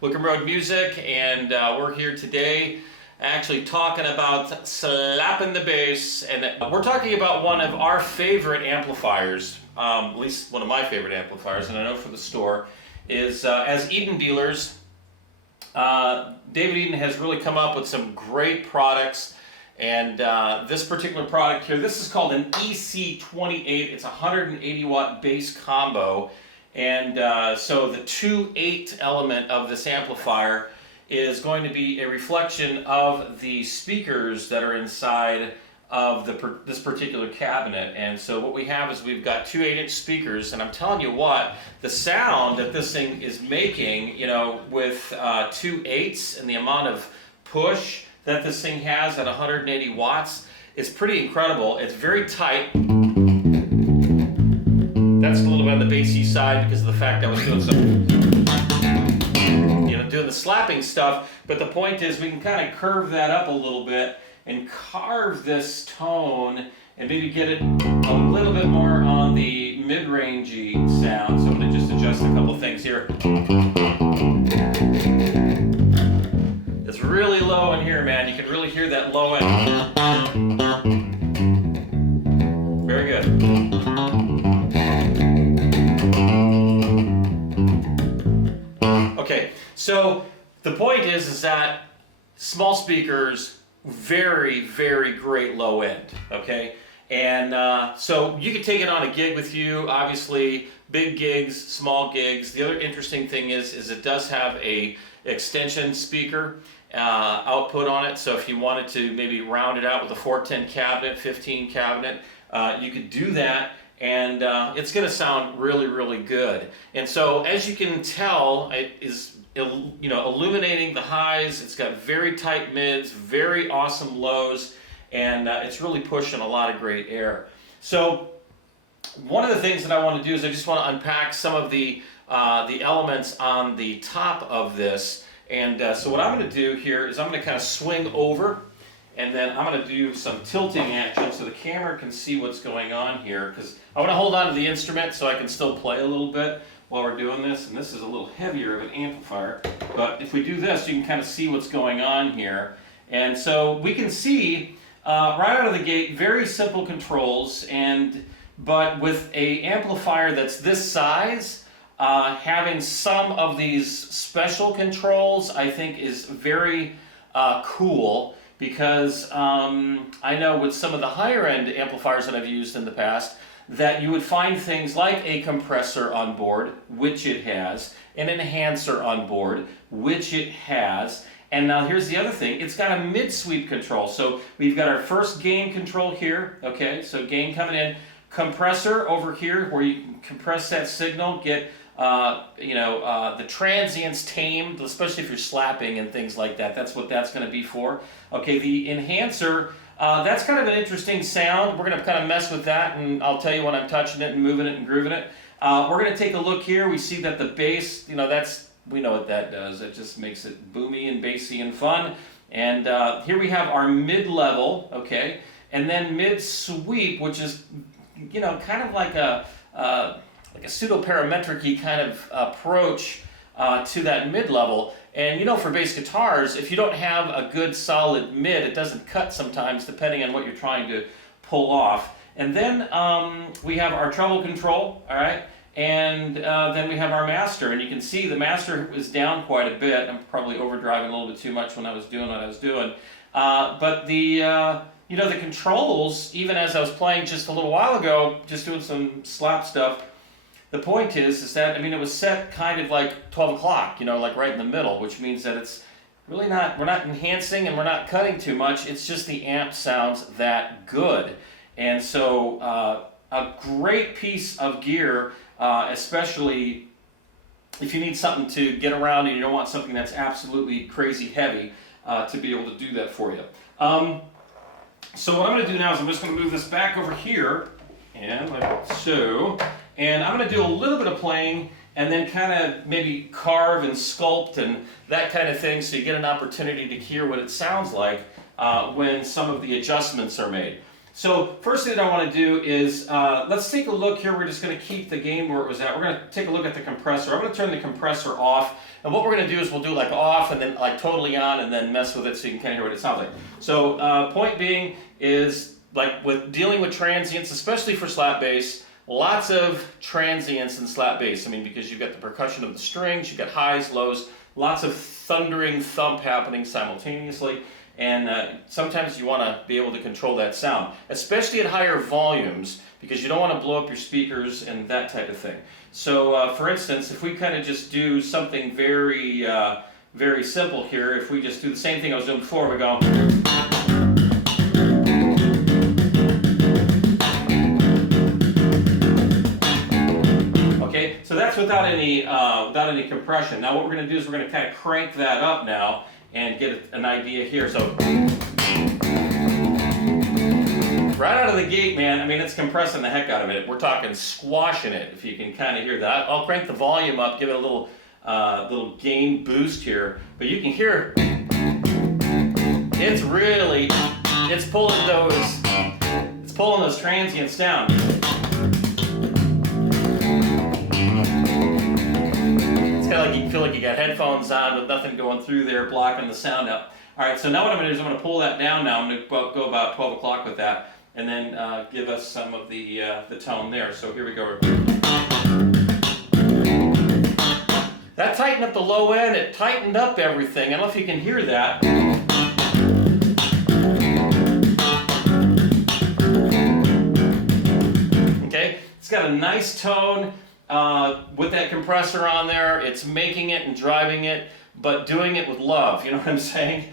Wickham Road Music, and we're here today actually talking about slapping the bass, and we're talking about one of our favorite amplifiers, at least one of my favorite amplifiers, and I know for the store, is as Eden dealers, David Eden has really come up with some great products. And this particular product here, this is called an EC28. It's a 180 watt bass combo. And so the 2.8 element of this amplifier is going to be a reflection of the speakers that are inside of this particular cabinet. And so what we have is we've got two 8-inch speakers, and I'm telling you what, the sound that this thing is making, you know, with 2 8s and the amount of push that this thing has at 180 watts is pretty incredible. It's very tight. That's a little bit on the bassy side because of the fact I was doing some, doing the slapping stuff. But the point is we can kind of curve that up a little bit and carve this tone and maybe get it a little bit more on the mid-rangey sound. So I'm going to just adjust a couple things here. It's really low in here, man. You can really hear that low end. Very good. Okay, so the point is that small speakers, very, very great low end, okay? And so you could take it on a gig with you, obviously, big gigs, small gigs. The other interesting thing is it does have a extension speaker output on it, so if you wanted to maybe round it out with a 410 cabinet, 15 cabinet, you could do that, and it's going to sound really, really good. And so as you can tell, it is illuminating the highs. It's got very tight mids, very awesome lows, and it's really pushing a lot of great air. So one of the things that I want to do is I just want to unpack some of the elements on the top of this. And so what I'm going to do here is I'm going to kind of swing over, and then I'm going to do some tilting action so the camera can see what's going on here, because I want to hold on to the instrument so I can still play a little bit while we're doing this. And this is a little heavier of an amplifier, but if we do this, you can kind of see what's going on here. And so we can see right out of the gate, very simple controls, but with an amplifier that's this size, having some of these special controls, I think, is very cool, because I know with some of the higher end amplifiers that I've used in the past, that you would find things like a compressor on board, which it has, an enhancer on board, which it has. And now here's the other thing, it's got a mid-sweep control. So we've got our first gain control here, okay, so gain coming in, compressor over here where you can compress that signal, get the transients tamed, especially if you're slapping and things like that. That's what that's going to be for. Okay, the enhancer, that's kind of an interesting sound. We're going to kind of mess with that, and I'll tell you when I'm touching it and moving it and grooving it. We're going to take a look here. We see that the bass, we know what that does. It just makes it boomy and bassy and fun. And here we have our mid-level, okay, and then mid-sweep, which is, kind of like a pseudo-parametric-y kind of approach to that mid-level. And for bass guitars, if you don't have a good solid mid, it doesn't cut sometimes depending on what you're trying to pull off. And then we have our treble control, all right? And then we have our master, and you can see the master was down quite a bit. I'm probably overdriving a little bit too much when I was doing what I was doing. But the the controls, even as I was playing just a little while ago, just doing some slap stuff, the point is that, it was set kind of like 12 o'clock, like right in the middle, which means that it's really we're not enhancing and we're not cutting too much. It's just the amp sounds that good. And so a great piece of gear, especially if you need something to get around and you don't want something that's absolutely crazy heavy, to be able to do that for you. So what I'm going to do now is I'm just going to move this back over here, and like so. And I'm going to do a little bit of playing and then kind of maybe carve and sculpt and that kind of thing, so you get an opportunity to hear what it sounds like when some of the adjustments are made. So first thing that I want to do is, let's take a look here. We're just going to keep the gain where it was at. We're going to take a look at the compressor. I'm going to turn the compressor off. And what we're going to do is we'll do like off and then like totally on and then mess with it so you can kind of hear what it sounds like. So point being is like with dealing with transients, especially for slap bass, lots of transients in slap bass. I mean, because you've got the percussion of the strings, you've got highs, lows, lots of thundering thump happening simultaneously. And sometimes you want to be able to control that sound, especially at higher volumes, because you don't want to blow up your speakers and that type of thing. So for instance, if we kind of just do something very, very simple here, if we just do the same thing I was doing before, we go. Okay, so that's without any compression. Now what we're going to do is we're going to kind of crank that up now and get an idea here. So right out of the gate, man, I mean, it's compressing the heck out of it. We're talking squashing it, if you can kind of hear that. I'll crank the volume up, give it a little gain boost here, but you can hear it's pulling those transients down. Like you feel like you got headphones on with nothing going through there blocking the sound out. All right, so now what I'm going to do is I'm going to pull that down now. I'm going to go about 12 o'clock with that and then give us some of the tone there. So here we go. That tightened up the low end. It tightened up everything. I don't know if you can hear that. Okay, it's got a nice tone. With that compressor on there, it's making it and driving it, but doing it with love, you know what I'm saying?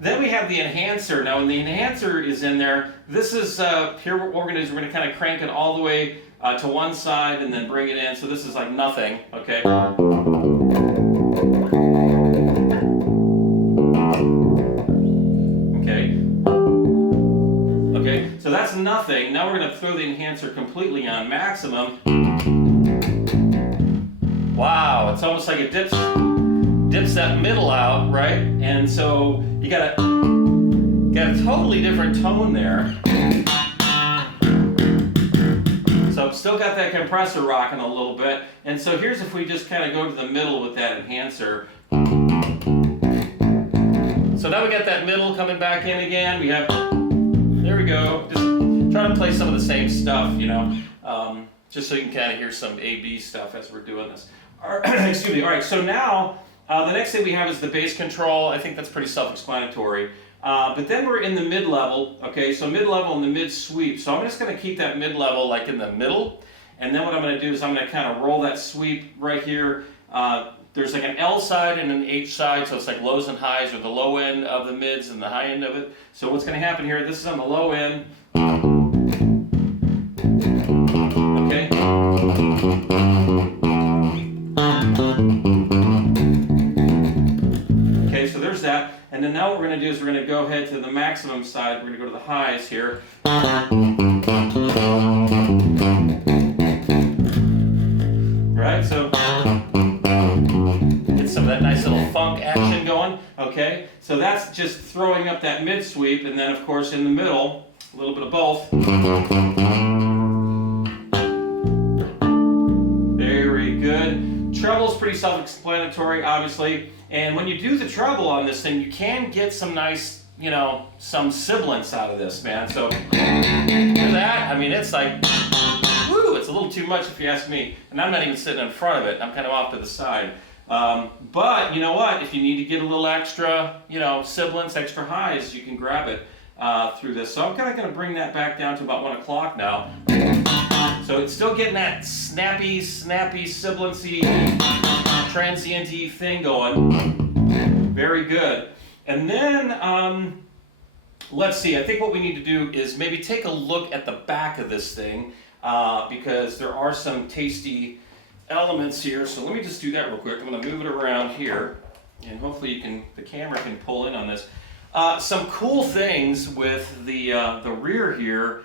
Then we have the enhancer. Now when the enhancer is in there, this is, here what we're going to do is we're going to kind of crank it all the way to one side and then bring it in, so this is like nothing, okay? Okay, so that's nothing. Now we're going to throw the enhancer completely on maximum. Wow, it's almost like it dips that middle out, right? And so you got a totally different tone there. So I've still got that compressor rocking a little bit. And so here's if we just kind of go to the middle with that enhancer. So now we got that middle coming back in again. We have, there we go. Just trying to play some of the same stuff, you know, just so you can kind of hear some A-B stuff as we're doing this. Excuse me. All right, so now the next thing we have is the bass control. I think that's pretty self-explanatory. But then we're in the mid-level, okay? So mid-level and the mid-sweep. So I'm just going to keep that mid-level like in the middle. And then what I'm going to do is I'm going to kind of roll that sweep right here. There's like an L side and an H side, so it's like lows and highs, or the low end of the mids and the high end of it. So what's going to happen here, this is on the low end. Okay? Okay, so there's that. And then now what we're going to do is we're going to go ahead to the maximum side. We're going to go to the highs here. Right, so get some of that nice little funk action going. Okay, so that's just throwing up that mid sweep, and then of course in the middle, a little bit of both. Very good. Treble's pretty self-explanatory, obviously. And when you do the treble on this thing, you can get some nice, you know, some sibilance out of this, man. So, hear that? I mean, it's like, woo, it's a little too much if you ask me. And I'm not even sitting in front of it. I'm kind of off to the side. But, you know what? If you need to get a little extra, you know, sibilance, extra highs, you can grab it through this. So I'm kind of going to bring that back down to about 1 o'clock now. So it's still getting that snappy, sibilancy, transient-y thing going. Very good. And then, let's see, I think what we need to do is maybe take a look at the back of this thing, because there are some tasty elements here. So let me just do that real quick. I'm going to move it around here, and hopefully the camera can pull in on this. Some cool things with the rear here.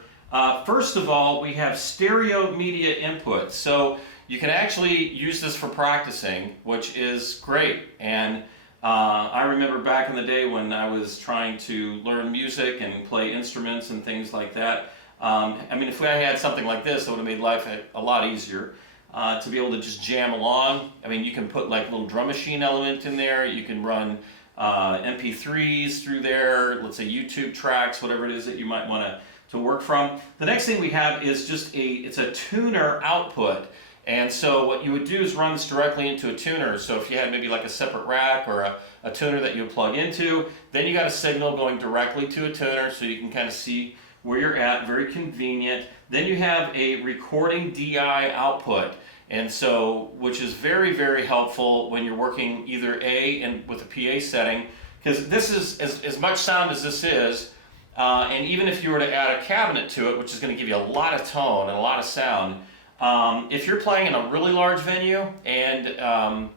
First of all, we have stereo media input. So you can actually use this for practicing, which is great. And I remember back in the day when I was trying to learn music and play instruments and things like that. I mean, if I had something like this, it would have made life a lot easier. To be able to just jam along. I mean, you can put like a little drum machine element in there. You can run MP3s through there, let's say YouTube tracks, whatever it is that you might want to work from. The next thing we have is just it's a tuner output. And so what you would do is run this directly into a tuner. So if you had maybe like a separate rack or a tuner that you would plug into, then you got a signal going directly to a tuner so you can kind of see where you're at, very convenient. Then you have a recording DI output. And so, which is very, very helpful when you're working either and with a PA setting, because this is as much sound as this is, and even if you were to add a cabinet to it, which is going to give you a lot of tone and a lot of sound, if you're playing in a really large venue and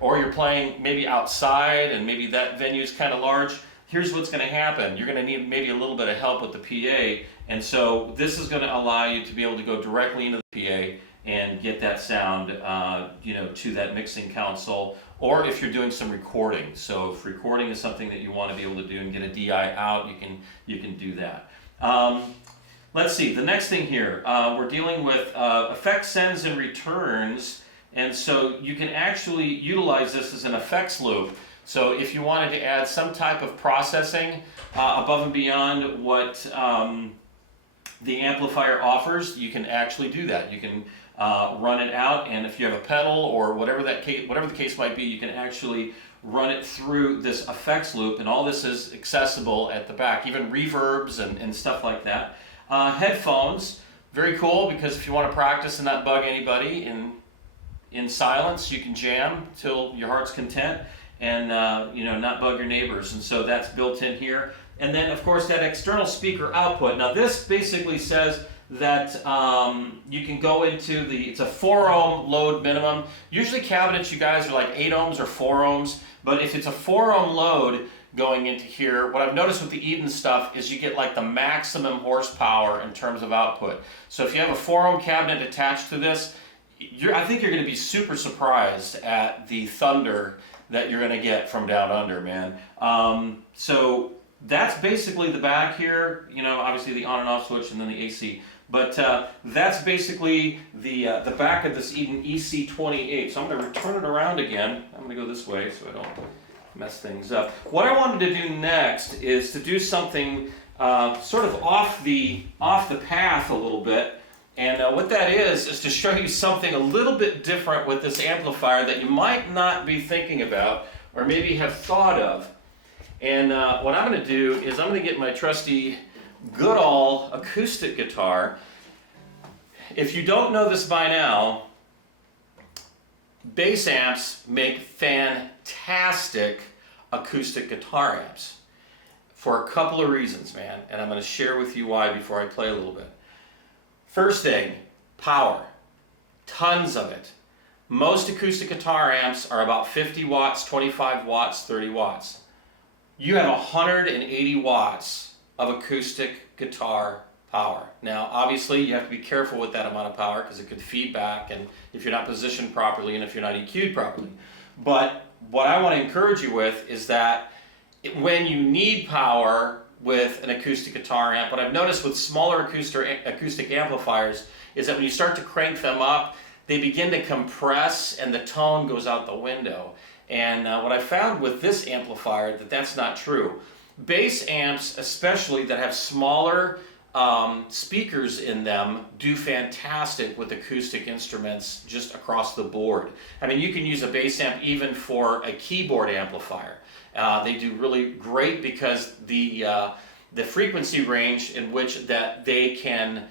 or you're playing maybe outside and maybe that venue is kind of large, here's what's going to happen. You're going to need maybe a little bit of help with the PA, and so this is going to allow you to be able to go directly into the PA and get that sound, to that mixing console, or if you're doing some recording. So if recording is something that you want to be able to do and get a DI out, you can do that. Let's see, the next thing here, we're dealing with effect sends and returns, and so you can actually utilize this as an effects loop. So if you wanted to add some type of processing above and beyond what the amplifier offers, you can actually do that. You can run it out, and if you have a pedal or whatever the case might be, you can actually run it through this effects loop, and all this is accessible at the back, even reverbs and stuff like that. Headphones, very cool, because if you want to practice and not bug anybody in silence, you can jam till your heart's content and not bug your neighbors, and so that's built in here. And then of course that external speaker output. Now this basically says that you can go into it's a 4 ohm load minimum. Usually cabinets, you guys, are like 8 ohms or 4 ohms, but if it's a 4 ohm load going into here, what I've noticed with the Eden stuff is you get like the maximum horsepower in terms of output. So if you have a 4 ohm cabinet attached to this, I think you're going to be super surprised at the thunder that you're going to get from down under, man. So that's basically the back here, obviously the on and off switch and then the AC. But that's basically the back of this Eden EC28. So I'm going to turn it around again. I'm going to go this way so I don't mess things up. What I wanted to do next is to do something sort of off the path a little bit. And what that is to show you something a little bit different with this amplifier that you might not be thinking about or maybe have thought of. And what I'm going to do is I'm going to get my trusty Goodall acoustic guitar. If you don't know this by now, bass amps make fantastic acoustic guitar amps for a couple of reasons, man. And I'm going to share with you why before I play a little bit. First thing, power. Tons of it. Most acoustic guitar amps are about 50 watts, 25 watts, 30 watts. You have 180 watts of acoustic guitar power. Now, obviously, you have to be careful with that amount of power because it could feed back, and if you're not positioned properly and if you're not EQ'd properly. But what I want to encourage you with is that when you need power with an acoustic guitar amp, what I've noticed with smaller acoustic amplifiers is that when you start to crank them up, they begin to compress and the tone goes out the window. And what I found with this amplifier, that's not true. Bass amps, especially that have smaller speakers in them, do fantastic with acoustic instruments just across the board. I mean, you can use a bass amp even for a keyboard amplifier. They do really great because the frequency range in which that they can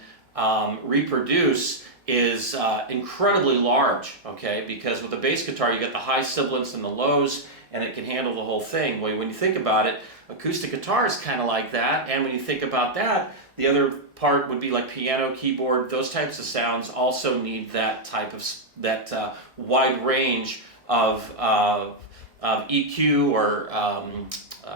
reproduce is incredibly large, okay? Because with a bass guitar, you get the high sibilants and the lows, and it can handle the whole thing. Well, when you think about it, acoustic guitar is kind of like that, and when you think about that, the other part would be like piano, keyboard, those types of sounds also need that type of, wide range of EQ or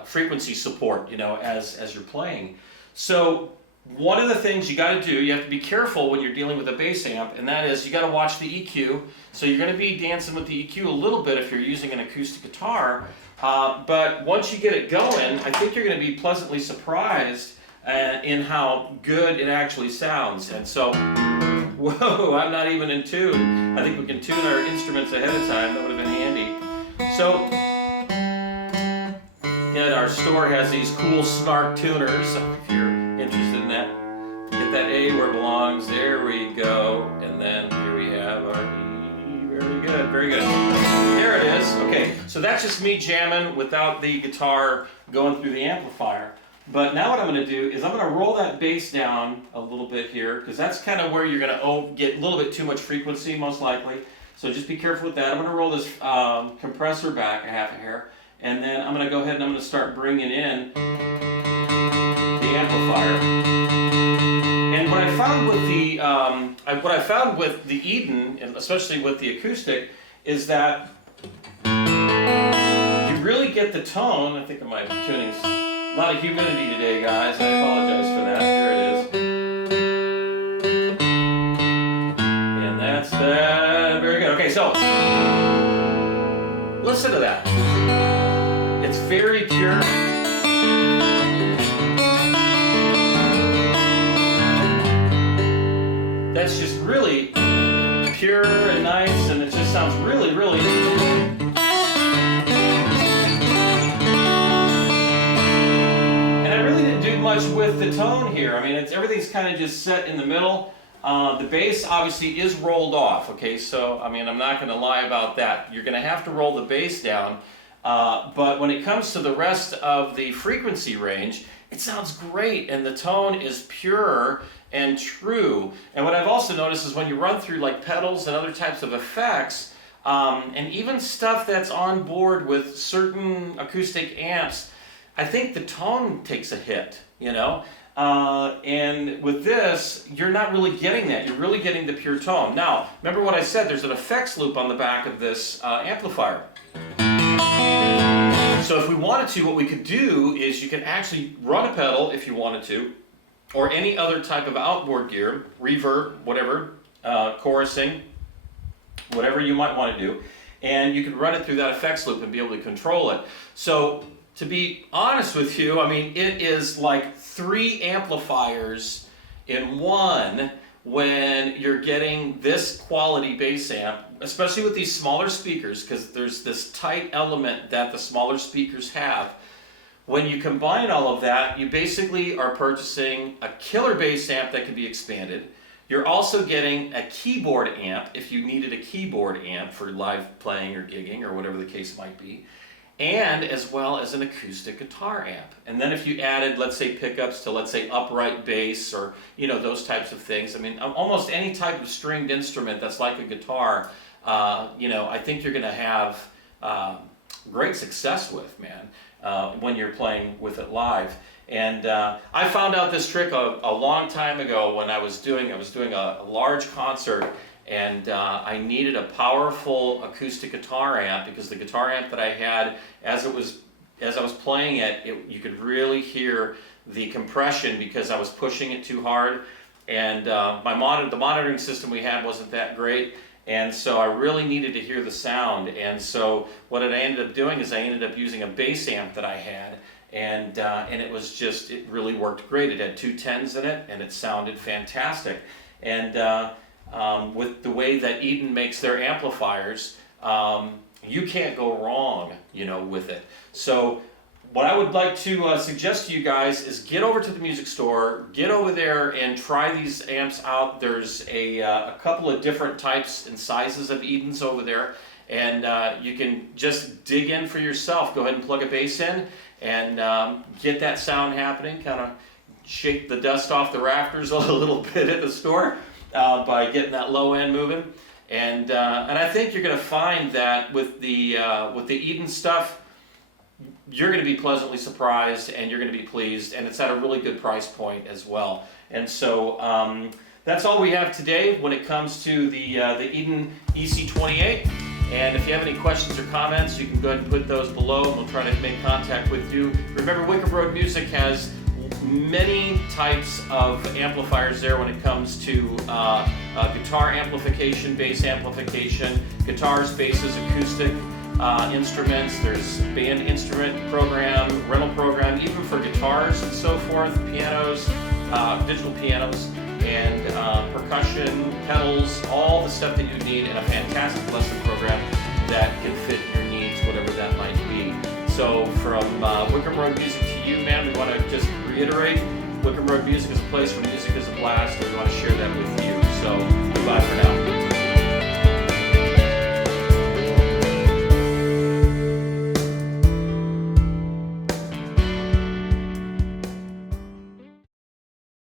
frequency support, as you're playing. So one of the things you got to do, you have to be careful when you're dealing with a bass amp, and that is you got to watch the EQ. So you're going to be dancing with the EQ a little bit if you're using an acoustic guitar, but once you get it going, I think you're going to be pleasantly surprised in how good it actually sounds. And so, whoa, I'm not even in tune. I think we can tune our instruments ahead of time. That would have been handy. So, again, our store has these cool smart tuners. If you're interested in that, get that A where it belongs. There we go. And then here we have our E. Very good, very good. There it is. Okay, so that's just me jamming without the guitar going through the amplifier. But now what I'm going to do is I'm going to roll that bass down a little bit here, because that's kind of where you're going to get a little bit too much frequency, most likely. So just be careful with that. I'm going to roll this compressor back a half a hair, and then I'm going to go ahead and I'm going to start bringing in the amplifier. And what I found with the Eden, and especially with the acoustic, is that you really get the tone. I think my tuning's a lot of humidity today, guys. I apologize for that. There it is. And that's that. Very good. Okay, so listen to that. It's very pure. That's just really pure and nice, and it just sounds really, really. Much with the tone here. I mean, everything's kind of just set in the middle. The bass obviously is rolled off, okay? So, I mean, I'm not going to lie about that. You're going to have to roll the bass down, but when it comes to the rest of the frequency range, it sounds great, and the tone is pure and true. And what I've also noticed is when you run through like pedals and other types of effects, and even stuff that's on board with certain acoustic amps, I think the tone takes a hit, you know? And with this, you're not really getting that. You're really getting the pure tone. Now, remember what I said, there's an effects loop on the back of this amplifier. So if we wanted to, what we could do is you can actually run a pedal if you wanted to, or any other type of outboard gear, reverb, whatever, chorusing, whatever you might want to do, and you can run it through that effects loop and be able to control it. So, to be honest with you, I mean, it is like 3 amplifiers in one when you're getting this quality bass amp, especially with these smaller speakers, because there's this tight element that the smaller speakers have. When you combine all of that, you basically are purchasing a killer bass amp that can be expanded. You're also getting a keyboard amp if you needed a keyboard amp for live playing or gigging or whatever the case might be, and as well as an acoustic guitar amp. And then if you added, let's say, pickups to, let's say, upright bass or, you know, those types of things. I mean, almost any type of stringed instrument that's like a guitar, you know, I think you're going to have great success with, man, when you're playing with it live. And I found out this trick a long time ago when I was doing a large concert, and I needed a powerful acoustic guitar amp because the guitar amp that I had, as I was playing it, you could really hear the compression because I was pushing it too hard, and the monitoring system we had wasn't that great, and so I really needed to hear the sound. And so what I ended up doing is I ended up using a bass amp that I had, and it really worked great. It had 2 10s in it, and it sounded fantastic. And with the way that Eden makes their amplifiers, you can't go wrong, you know, with it. So what I would like to suggest to you guys is get over to the music store, get over there and try these amps out. There's a couple of different types and sizes of Edens over there, and you can just dig in for yourself. Go ahead and plug a bass in and get that sound happening, kind of shake the dust off the rafters a little bit at the store. By getting that low end moving, and I think you're going to find that with the Eden stuff, you're going to be pleasantly surprised and you're going to be pleased, and it's at a really good price point as well. And so that's all we have today when it comes to the Eden EC28. And if you have any questions or comments, you can go ahead and put those below, and we'll try to make contact with you. Remember, Wickham Road Music has many types of amplifiers there when it comes to guitar amplification, bass amplification, guitars, basses, acoustic instruments. There's band instrument program, rental program, even for guitars and so forth, pianos, digital pianos, and percussion, pedals, all the stuff that you need in a fantastic lesson program that can fit your needs, whatever that might be. So from Wickham Road Music to you, man, we want to just reiterate, Wickham Road Music is a place where music is a blast, and we want to share that with you. So